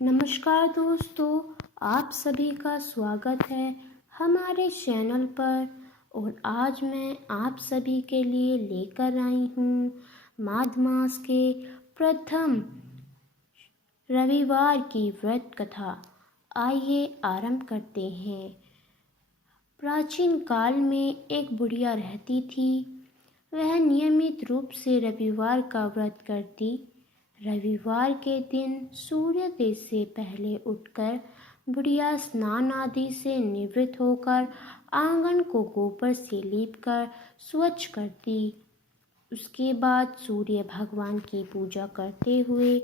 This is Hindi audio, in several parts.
नमस्कार दोस्तों, आप सभी का स्वागत है हमारे चैनल पर। और आज मैं आप सभी के लिए लेकर आई हूँ माघ मास के प्रथम रविवार की व्रत कथा। आइए आरंभ करते हैं। प्राचीन काल में एक बुढ़िया रहती थी। वह नियमित रूप से रविवार का व्रत करती। रविवार के दिन सूर्योदय से पहले उठकर बुढ़िया स्नान आदि से निवृत्त होकर आंगन को गोबर से लीपकर स्वच्छ करती। उसके बाद सूर्य भगवान की पूजा करते हुए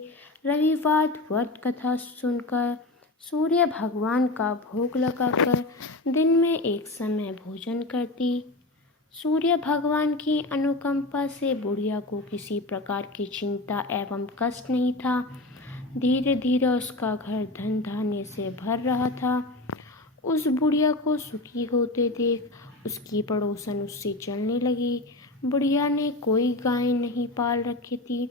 रविवार व्रत कथा सुनकर सूर्य भगवान का भोग लगाकर दिन में एक समय भोजन करती। सूर्य भगवान की अनुकंपा से बुढ़िया को किसी प्रकार की चिंता एवं कष्ट नहीं था। धीरे धीरे उसका घर धन धान्य से भर रहा था। उस बुढ़िया को सुखी होते देख उसकी पड़ोसन उससे चलने लगी। बुढ़िया ने कोई गाय नहीं पाल रखी थी,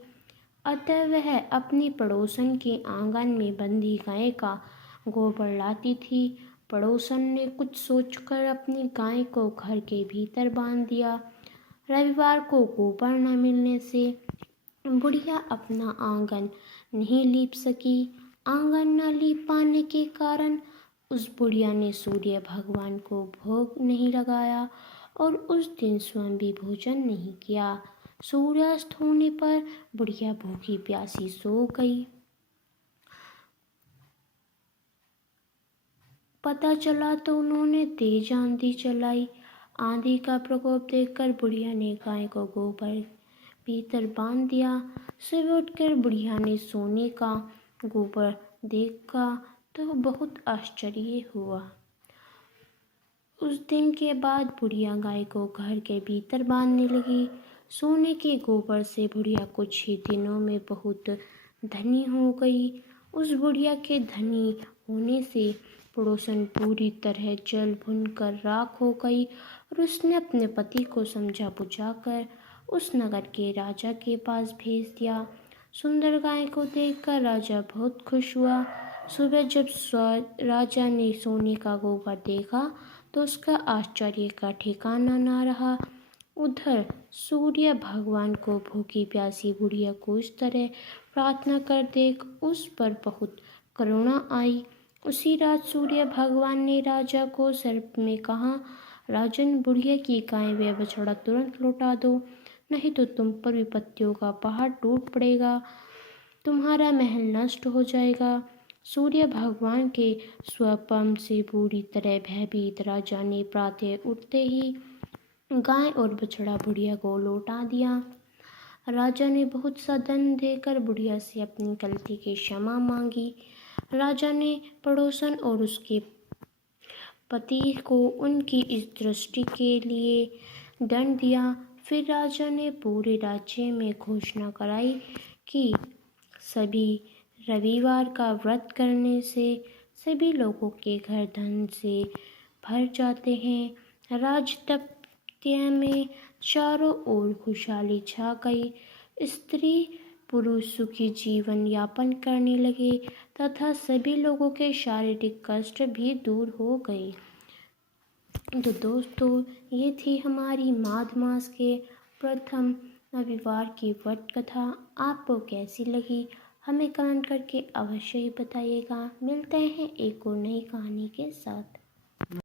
अतः वह अपनी पड़ोसन के आंगन में बंधी गाय का गोबर लाती थी। पड़ोसन ने कुछ सोचकर अपनी गाय को घर के भीतर बांध दिया। रविवार को गोबर न मिलने से बुढ़िया अपना आंगन नहीं लीप सकी। आंगन न लीप पाने के कारण उस बुढ़िया ने सूर्य भगवान को भोग नहीं लगाया और उस दिन स्वयं भी भोजन नहीं किया। सूर्यास्त होने पर बुढ़िया भूखी प्यासी सो गई। पता चला तो उन्होंने तेज आंधी चलाई। आंधी का प्रकोप देखकर बुढ़िया ने गाय को गोबर भीतर बांध दिया। सुबह उठकर बुढ़िया ने सोने का गोबर देखा तो बहुत आश्चर्य हुआ। उस दिन के बाद बुढ़िया गाय को घर के भीतर बांधने लगी। सोने के गोबर से बुढ़िया कुछ ही दिनों में बहुत धनी हो गई। उस बुढ़िया के धनी होने से पड़ोसन पूरी तरह जल भुन कर राख हो गई और उसने अपने पति को समझा बुझाकर उस नगर के राजा के पास भेज दिया। सुंदर गाय को देखकर राजा बहुत खुश हुआ। सुबह जब राजा ने सोने का गोबर देखा तो उसका आश्चर्य का ठिकाना ना रहा। उधर सूर्य भगवान को भूखी प्यासी बुढ़िया को इस तरह प्रार्थना कर देख उस पर बहुत करुणा आई। उसी रात सूर्य भगवान ने राजा को सर्प में कहा, राजन, बुढ़िया की गाय व बछड़ा तुरंत लौटा दो, नहीं तो तुम पर विपत्तियों का पहाड़ टूट पड़ेगा, तुम्हारा महल नष्ट हो जाएगा। सूर्य भगवान के स्वपम से पूरी तरह भयभीत राजा ने प्रातः उठते ही गाय और बछड़ा बुढ़िया को लौटा दिया। राजा ने बहुत सा धन देकर बुढ़िया से अपनी गलती की क्षमा मांगी। राजा ने पड़ोसन और उसके पति को उनकी इस दृष्टि के लिए दंड दिया। फिर राजा ने पूरे राज्य में घोषणा कराई कि सभी रविवार का व्रत करने से सभी लोगों के घर धन से भर जाते हैं। राजतत्य में चारों ओर खुशहाली छा गई। स्त्री पुरुष सुखी जीवन यापन करने लगे तथा सभी लोगों के शारीरिक कष्ट भी दूर हो गए। तो दोस्तों, ये थी हमारी माघ मास के प्रथम रविवार की व्रत कथा। आपको कैसी लगी हमें कमेंट करके अवश्य ही बताइएगा। मिलते हैं एक और नई कहानी के साथ।